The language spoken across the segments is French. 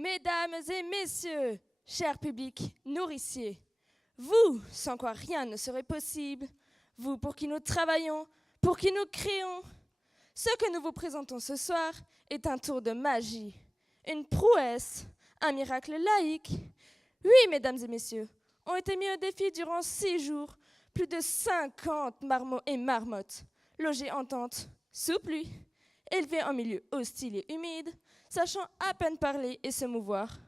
Mesdames et messieurs, cher public nourricier, vous, sans quoi rien ne serait possible, vous pour qui nous travaillons, pour qui nous créons, ce que nous vous présentons ce soir est un tour de magie, une prouesse, un miracle laïque. Oui, mesdames et messieurs, ont été mis au défi durant 6 jours, plus de 50 marmots et marmottes, logés en tente, sous pluie, élevés en milieu hostile et humide, sachant à peine parler et se mouvoir,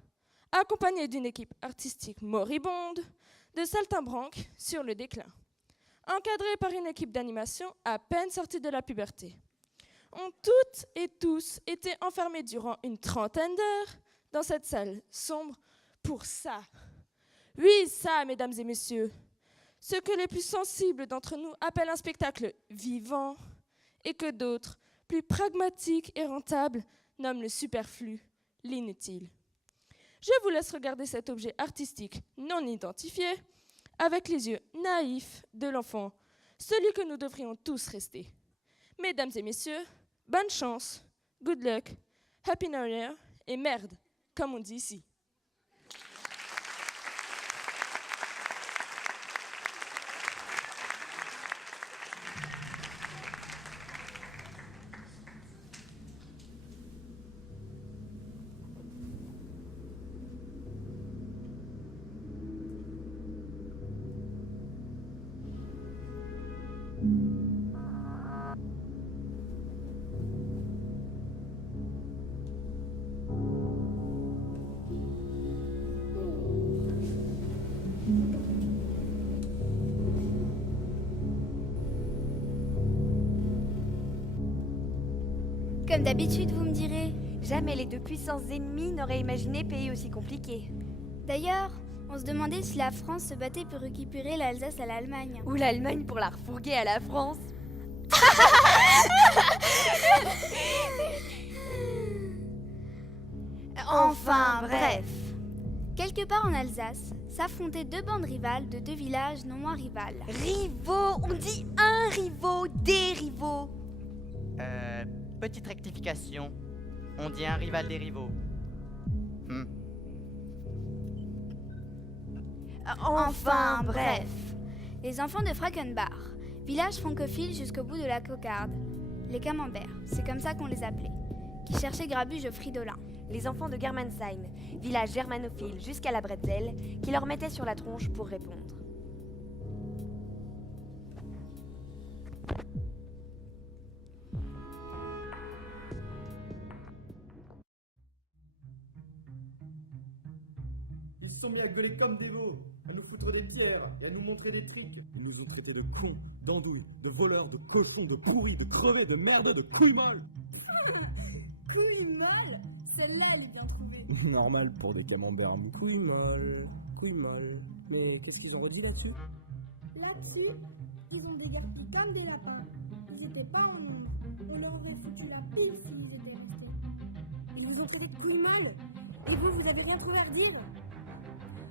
accompagnés d'une équipe artistique moribonde, de saltimbanques sur le déclin, encadrés par une équipe d'animation à peine sortie de la puberté, ont toutes et tous été enfermés durant une trentaine d'heures dans cette salle sombre pour ça. Oui, ça, mesdames et messieurs, ce que les plus sensibles d'entre nous appellent un spectacle vivant et que d'autres, plus pragmatiques et rentables, nomment le superflu, l'inutile. Je vous laisse regarder cet objet artistique non identifié avec les yeux naïfs de l'enfant, celui que nous devrions tous rester. Mesdames et messieurs, bonne chance, good luck, happy new year et merde, comme on dit ici. Comme d'habitude, vous me direz. Jamais les deux puissances ennemies n'auraient imaginé pays aussi compliqué. D'ailleurs, on se demandait si la France se battait pour récupérer l'Alsace à l'Allemagne. Ou l'Allemagne pour la refourguer à la France. Enfin, bref. Quelque part en Alsace, s'affrontaient 2 bandes rivales de 2 villages non moins rivales. Rivaux, on dit un rivaux, des rivaux. Petite rectification. On dit un rival des rivaux. Enfin, bref. Les enfants de Frankenbach, village francophile jusqu'au bout de la cocarde. Les camemberts, c'est comme ça qu'on les appelait, qui cherchaient Grabuge au Fridolin. Les enfants de Germansheim, village germanophile jusqu'à la bretzel, qui leur mettaient sur la tronche pour répondre. Ils se sont mis à gueuler comme des veaux, à nous foutre des pierres et à nous montrer des tricks. Ils nous ont traités de cons, d'andouilles, de voleurs, de cochons, de pourris, de crevés, de merdeux, de couilles molles. Couilles molles? Celle-là, elle est bien trouvée. Normal pour des camemberts. Couilles molles, couilles molles. Mais qu'est-ce qu'ils ont redit là-dessus? Là-dessus, ils ont déguerpi comme des lapins. Ils étaient pas en nombre. On leur aurait foutu la pile s'ils étaient restés. Ils vous ont traité de couilles molles? Et vous avez rien trouvé à redire?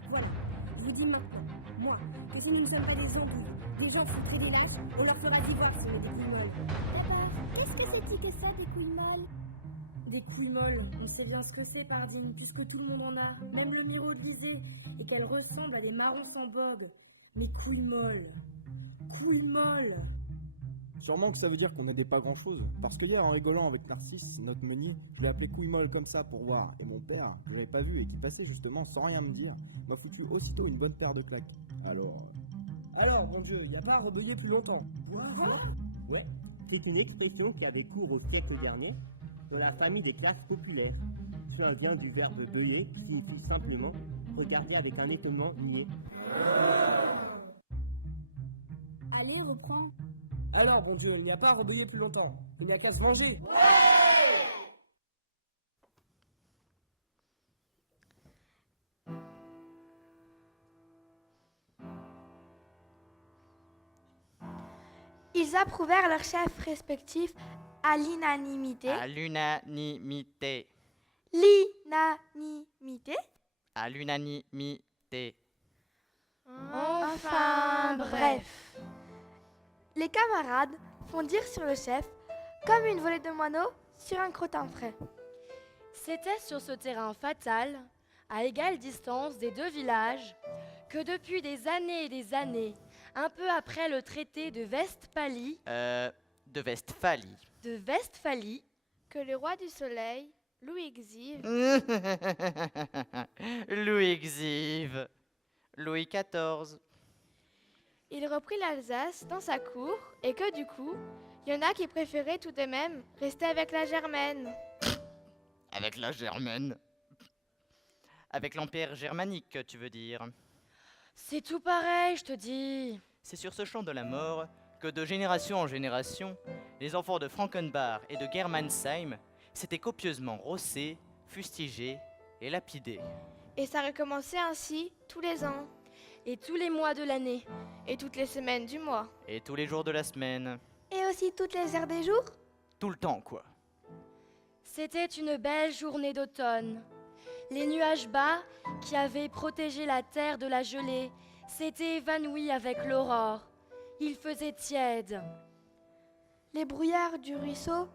Voilà, je vous dis maintenant, moi, que si nous ne sommes pas des andouilles, des gens foutrés des lâches, on leur fera divorce sur des couilles molles. Papa, qu'est-ce que c'est que ça, des couilles molles? Des couilles molles, on sait bien ce que c'est, Pardine, puisque tout le monde en a, même le Miro disait, et qu'elles ressemblent à des marrons sans bogue. Mais couilles molles, couilles molles. Sûrement que ça veut dire qu'on n'aidait pas grand-chose. Parce que hier, en rigolant avec Narcisse, notre meunier, je l'ai appelé couille molle comme ça pour voir. Et mon père, que je l'avais pas vu et qui passait justement sans rien me dire, m'a foutu aussitôt une bonne paire de claques. Alors, bon Dieu, y a pas à rebeuiller plus longtemps. Ouais, c'est une expression qui avait cours au siècle dernier dans la famille des classes populaires. Cela vient du verbe beuiller qui signifie simplement regarder avec un étonnement niais. Allez, reprends. Alors, bon Dieu, il n'y a pas à rebeuiller plus longtemps. Il n'y a qu'à se manger. Ils approuvèrent leurs chefs respectifs à l'unanimité. À l'unanimité. L'unanimité. À l'unanimité. Enfin, bref. Les camarades fondirent sur le chef comme une volée de moineaux sur un crottin frais. C'était sur ce terrain fatal, à égale distance des deux villages, que depuis des années et des années, un peu après le traité de Westphalie, De Westphalie. Que le roi du soleil, Louis Xiv, Louis Xiv. Louis XIV. il reprit l'Alsace dans sa cour et que du coup, il y en a qui préféraient tout de même rester avec la Germaine. Avec la Germaine. Avec l'Empire germanique, tu veux dire. c'est tout pareil, je te dis. C'est sur ce champ de la mort que de génération en génération, les enfants de Frankenbach et de Germansheim s'étaient copieusement rossés, fustigés et lapidés. Et ça recommençait ainsi tous les ans Et tous les mois de l'année, et toutes les semaines du mois. Et tous les jours de la semaine. Et aussi toutes les heures des jours. Tout le temps, quoi. c'était une belle journée d'automne. Les nuages bas, qui avaient protégé la terre de la gelée, s'étaient évanouis avec l'aurore. Il faisait tiède. Les brouillards du ruisseau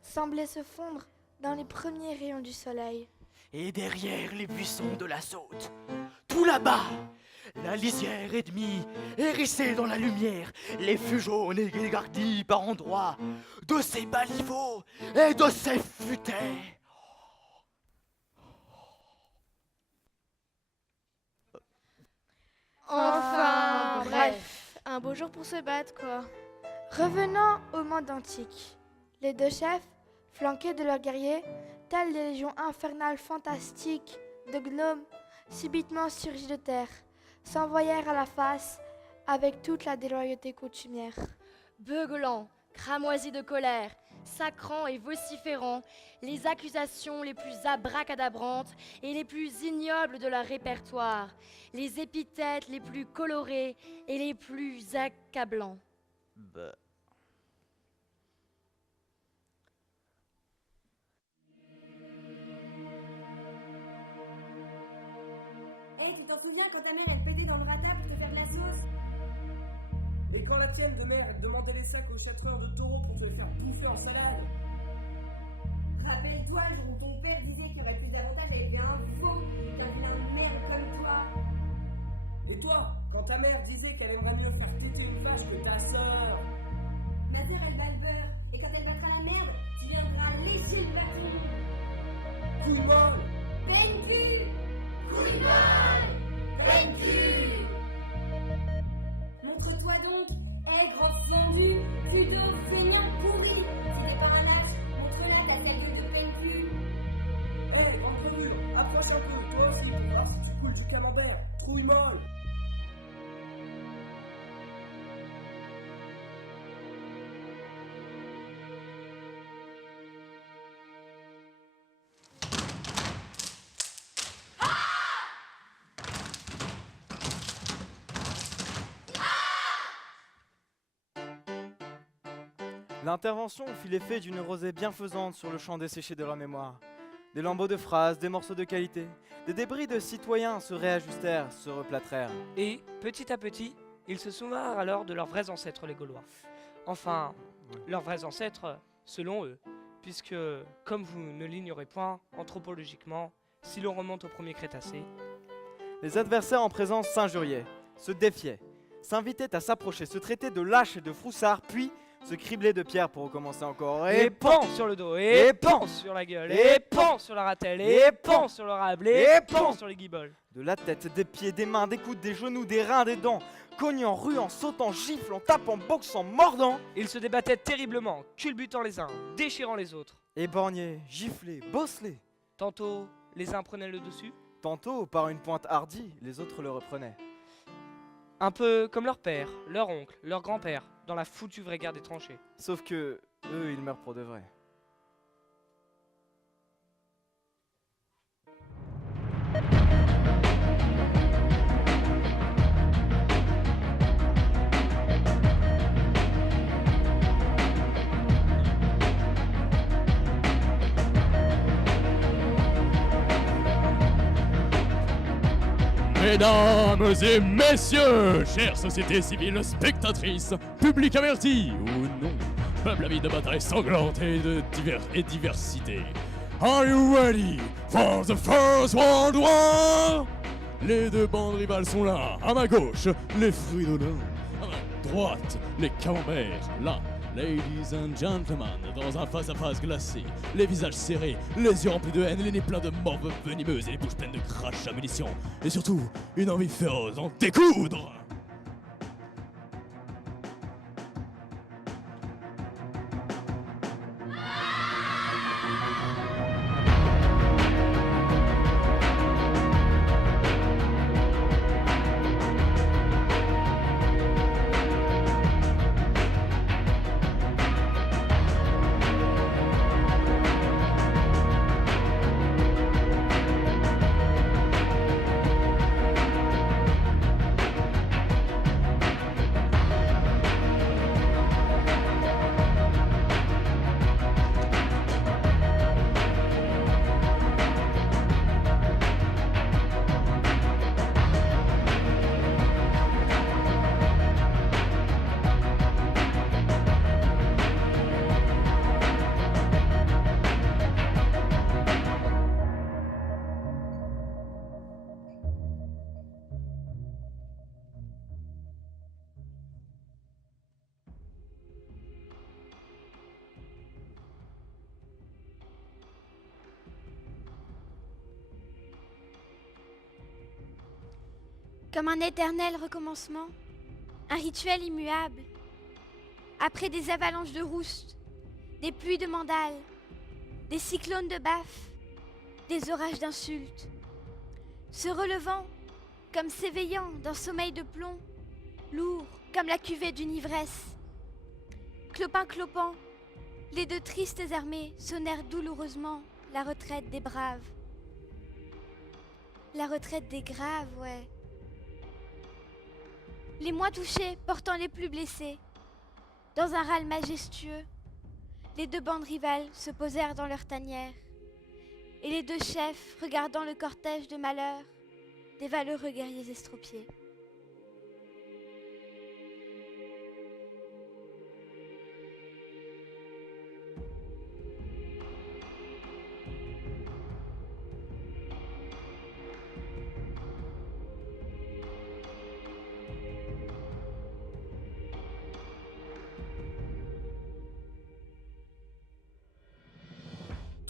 semblaient se fondre dans les premiers rayons du soleil. Et derrière les buissons de la Saute, tout là-bas, la lisière ennemie, hérissée dans la lumière, les fûts jaunes et dégarnis par endroits, de ces baliveaux et de ces futaies. Enfin, bref, un beau jour pour se battre, quoi. Revenant au monde antique, les deux chefs, flanqués de leurs guerriers, tels des légions infernales fantastiques de gnomes subitement surgis de terre, s'envoyèrent à la face avec toute la déloyauté coutumière. Beuglant, cramoisi de colère, sacrant et vociférant, les accusations les plus abracadabrantes et les plus ignobles de leur répertoire, les épithètes les plus colorés et les plus accablants. Bah. Hé, tu t'en souviens quand ta mère elle pétait dans le ratat pour te faire de la sauce? Et quand la tienne de mère, elle demandait les sacs aux châtreurs de taureaux pour te les faire bouffer en salade. Rappelle-toi le jour où ton père disait qu'il y aurait plus d'avantages à élever un faux qu'un vilain merde comme toi. Et toi, quand ta mère disait qu'elle aimerait mieux faire touter une vache que ta sœur. Ma sœur elle bat le beurre, et quand elle battra la merde, tu viendras lécher le bâton. Coup de molle. Peine cul. Couille molle. Peine cul. Montre-toi donc, hé grand fendu, plutôt feignant pourri. Si t'es pas un lâche, montre-la ta gueule de peine cul. Hé, grande crevure, approche un peu, toi aussi, pour voir si tu coules du camembert. Trouille molle. L'intervention fit l'effet d'une rosée bienfaisante sur le champ desséché de leur mémoire. Des lambeaux de phrases, des morceaux de qualité, des débris de citoyens se réajustèrent, se replâtrèrent. Et, petit à petit, ils se souvinrent alors de leurs vrais ancêtres les Gaulois. Enfin, leurs vrais ancêtres, selon eux, puisque, comme vous ne l'ignorez point, anthropologiquement, si l'on remonte au premier Crétacé, Les adversaires en présence s'injuriaient, se défiaient, s'invitaient à s'approcher, se traitaient de lâches et de froussards, puis se criblaient de pierres pour recommencer encore. et pan sur le dos, et pan sur la gueule, et pan sur la ratelle, et pan sur le rable, et pan sur les guiboles. De la tête, des pieds, des mains, des coudes, des genoux, des reins, des dents, cognant, ruant, sautant, giflant, tapant, boxant, mordant. Ils se débattaient terriblement, culbutant les uns, déchirant les autres. Éborgnés, giflés, bosselés. Tantôt, les uns prenaient le dessus, Tantôt, par une pointe hardie, les autres le reprenaient. un peu comme leur père, leur oncle, leur grand-père, dans la foutue vraie guerre des tranchées. Sauf que, eux, ils meurent pour de vrai. Mesdames et messieurs, chères sociétés civiles spectatrices, public averti ou non, peuple avide de batailles sanglantes et de diversité. Are you ready for the First World War? Les deux bandes rivales sont là. À ma gauche, les fridolins. À ma droite, les camemberts. Là, ladies and gentlemen, dans un face-à-face glacé, les visages serrés, les yeux remplis de haine, les nez pleins de morve venimeuses et les bouches pleines de crash à munitions. Et surtout, une envie féroce d'en découdre. Comme un éternel recommencement, un rituel immuable. Après des avalanches de roustes, des pluies de mandales, des cyclones de baffes, des orages d'insultes, se relevant comme s'éveillant d'un sommeil de plomb, lourd comme la cuvée d'une ivresse. Clopin clopant, les deux tristes armées sonnèrent douloureusement la retraite des braves. La retraite des graves, ouais. Les moins touchés portant les plus blessés. Dans un râle majestueux, les deux bandes rivales se posèrent dans leur tanière, et les deux chefs regardant le cortège de malheur des valeureux guerriers estropiés.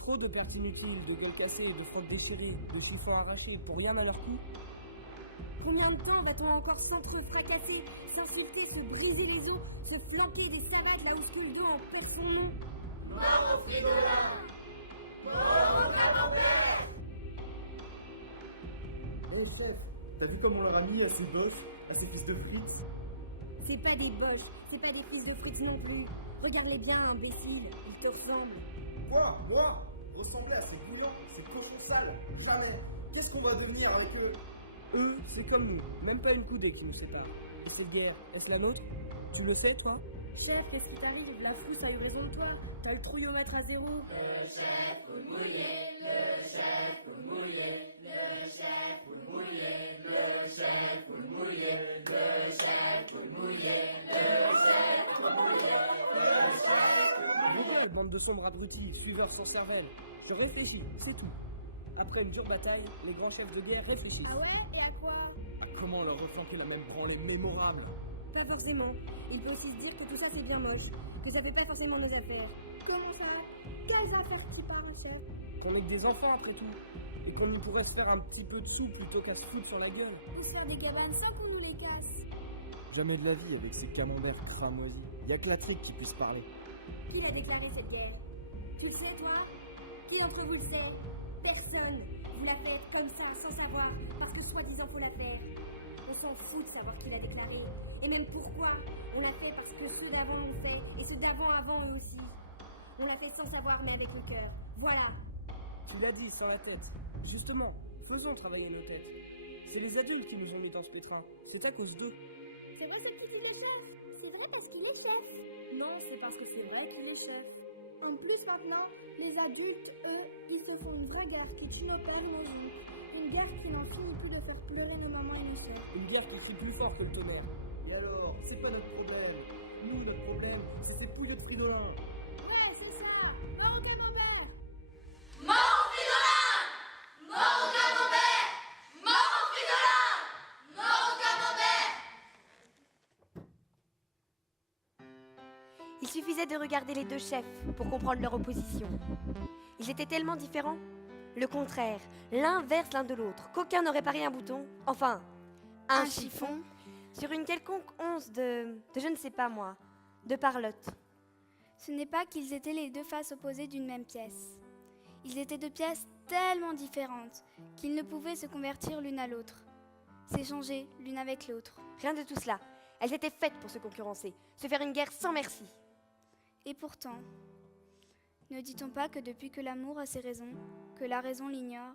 Trop de pertes inutiles, de gueules cassées, de frocs déchirés, de chiffons arrachés, pour rien à leur coup. Combien de temps va-t-on encore s'entre-fracasser, s'insulter, se briser les os, se flanquer des salades là où Skuldo en perd son nom? Mort au fridolin! Mort au camembert! Hé chef, t'as vu comment on leur a mis à ces boss, à ces fils de frites? C'est pas des boches, c'est pas des fils de frites non plus. Regarde-les bien, imbécile, ils te ressemblent. Quoi? Moi? Ressembler à ces boulons, ces cochons sales? Jamais! Qu'est-ce qu'on va devenir avec eux? Eux, c'est comme nous, même pas une coudée qui nous sépare. Et cette guerre, est-ce la nôtre? Tu le sais, toi? Chef, qu'est-ce qui t'arrive? La frousse a eu raison de toi. T'as le trouillomètre à zéro. Le chef poule mouillé, le chef poule mouillé, le chef poule mouillé, le chef poule mouillé, le chef poule mouillé, le chef poule mouillé, le chef poule mouillé. Bande de sombres abrutis, suiveurs sans cervelle. Je réfléchis, c'est tout. Après une dure bataille, les grands chefs de guerre réfléchissent. Ah ouais? Et à quoi? À comment leur reflanquer la même branlée mémorable? Pas forcément. Il peut aussi se dire que tout ça c'est bien moche, que ça fait pas forcément nos affaires. Comment ça? Quelles affaires tu parles, chef? Qu'on est que des enfants après tout. Et qu'on y pourrait se faire un petit peu de sous plutôt qu'à se foutre sur la gueule. Ou se faire des cabanes sans qu'on nous les casse. Jamais de la vie avec ces camemberts cramoisis. Y'a que la trique qui puisse parler. Qui l'a déclaré cette guerre? Tu le sais, toi? Qui d'entre vous le sait? Personne. Vous la faites comme ça, sans savoir, parce que soi-disant faut la faire. On s'en fout de savoir qui l'a déclaré. Et même pourquoi. On l'a fait parce que ceux d'avant l'ont fait, et ceux d'avant avant eux aussi. On l'a fait sans savoir, mais avec le cœur. Voilà. Tu l'as dit, sans la tête. Justement, faisons travailler nos têtes. C'est les adultes qui nous ont mis dans ce pétrin. C'est à cause d'eux. C'est vrai cette qu'il est chef? C'est vrai parce qu'il est chef? Non, c'est parce que c'est vrai qu'il est chef. En plus maintenant, les adultes, eux, ils se font une vraie guerre qui tue nos pères et nos oncles. Une guerre qui n'en finit plus de faire pleurer nos mamans et nos chefs. Une guerre qui crie plus fort que le tonnerre. Et alors, c'est quoi notre problème? Nous, notre problème, c'est ces pouillets de fridolins. Ouais, c'est ça. Mort au camembert! Mort suffisait de regarder les deux chefs pour comprendre leur opposition. Ils étaient tellement différents. Le contraire, l'inverse l'un de l'autre, qu'aucun n'aurait parié un bouton, enfin, un chiffon, sur une quelconque once de je ne sais pas moi, de parlotte. Ce n'est pas qu'ils étaient les deux faces opposées d'une même pièce. Ils étaient deux pièces tellement différentes qu'ils ne pouvaient se convertir l'une à l'autre, s'échanger l'une avec l'autre. Rien de tout cela. Elles étaient faites pour se concurrencer, se faire une guerre sans merci. Et pourtant, ne dit-on pas que depuis que l'amour a ses raisons, que la raison l'ignore ?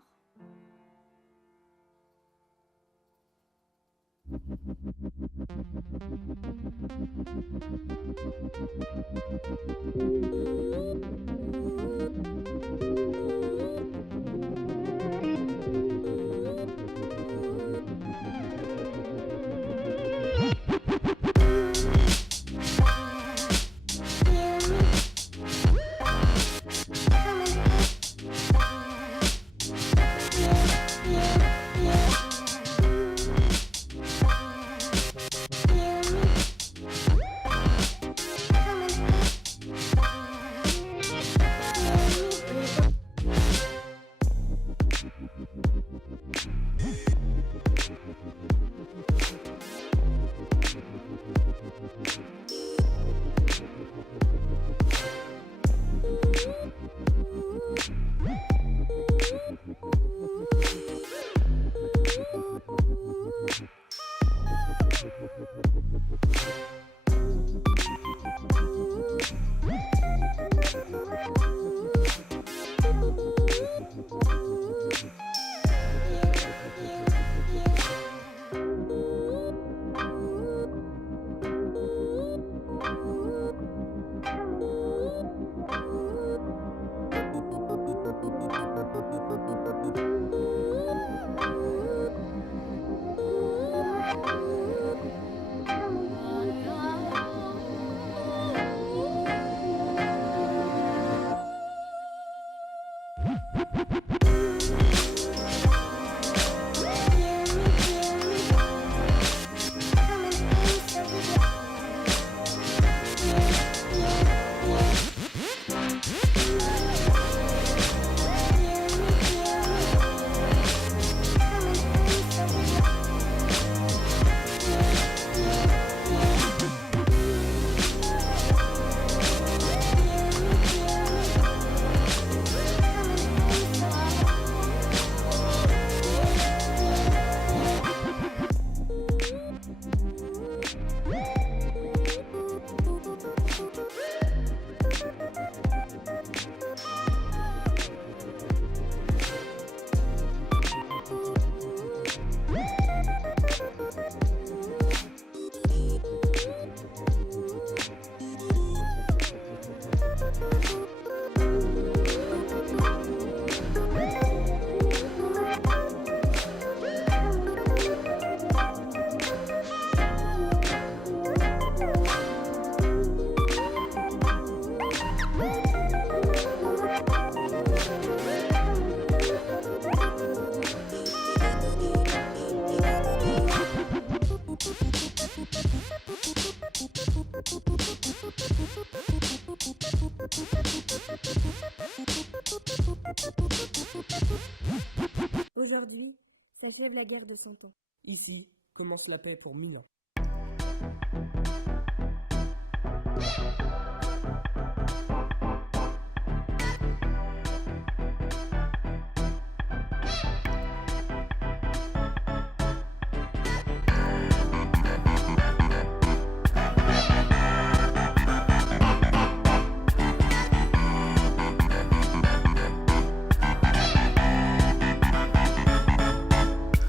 Aujourd'hui, s'achève la guerre des 100 ans. Ici commence la paix pour 1000 ans.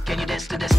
Can you dance to this?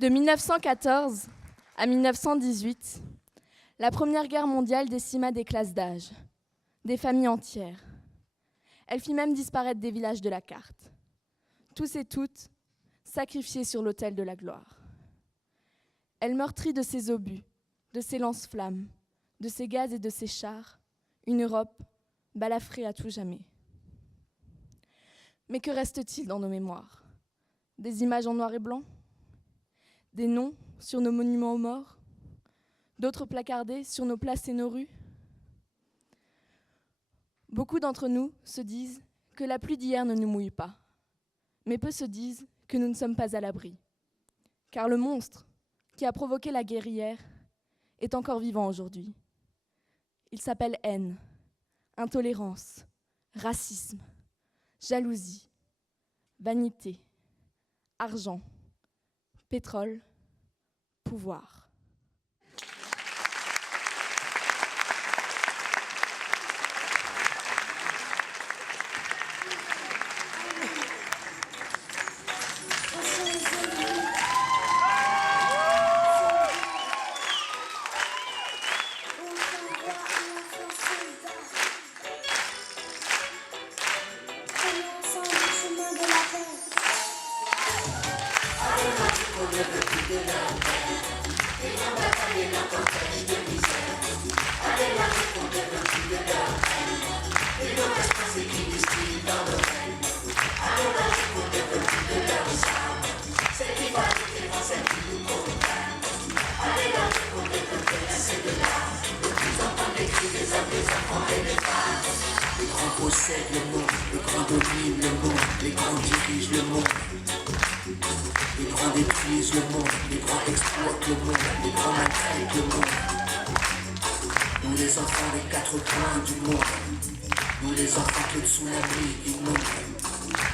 De 1914 à 1918, la Première Guerre mondiale décima des classes d'âge, des familles entières. Elle fit même disparaître des villages de la carte. Tous et toutes sacrifiés sur l'autel de la gloire. Elle meurtrit de ses obus, de ses lance-flammes, de ses gaz et de ses chars, une Europe balafrée à tout jamais. Mais que reste-t-il dans nos mémoires? Des images en noir et blanc? Des noms sur nos monuments aux morts? D'autres placardés sur nos places et nos rues? Beaucoup d'entre nous se disent que la pluie d'hier ne nous mouille pas, mais peu se disent que nous ne sommes pas à l'abri. Car le monstre qui a provoqué la guerre hier est encore vivant aujourd'hui. Il s'appelle haine, intolérance, racisme, jalousie, vanité, argent, pétrole, pouvoir. Les grands possèdent le monde, les grands dominent le monde, les grands dirigent le monde. Les grands détruisent le monde, les grands exploitent le monde, les grands maltraitent le monde. Nous les enfants des quatre coins du monde, nous les enfants que le tsunami inonde,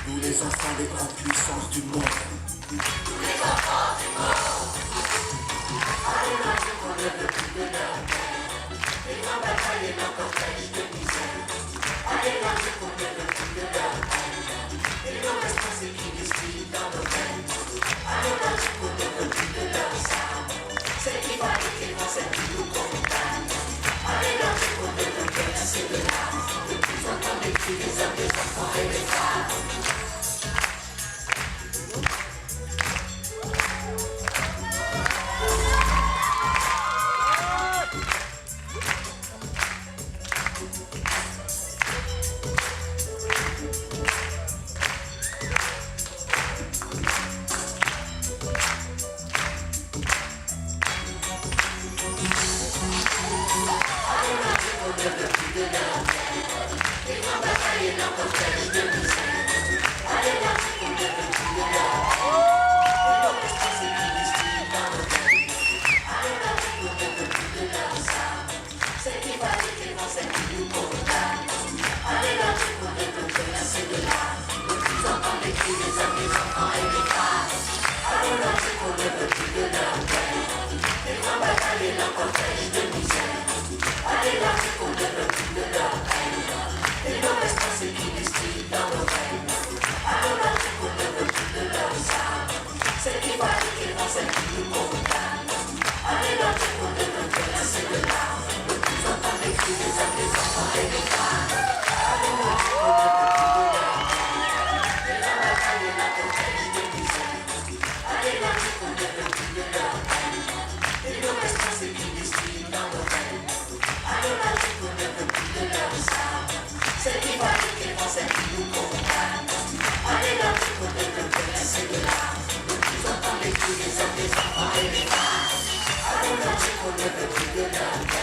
nous les enfants des grandes puissances du monde. Nous les enfants du monde. Allez, là, qu'on lève le prix de leur terre, les grandes batailles et leurs cortèges de misère. Allez, là, qu'on lève le prix de leur terre, et nos responsables qui distillent dans nos veines. Allez, là, qu'on lève le prix de leurs armes, c'est qui fabriquent les concepts qui nous condamnent. Allez, là, qu'on lève le cœur, c'est de l'âme, de plus en plus des cris des hommes, des enfants et des femmes. Allez, là,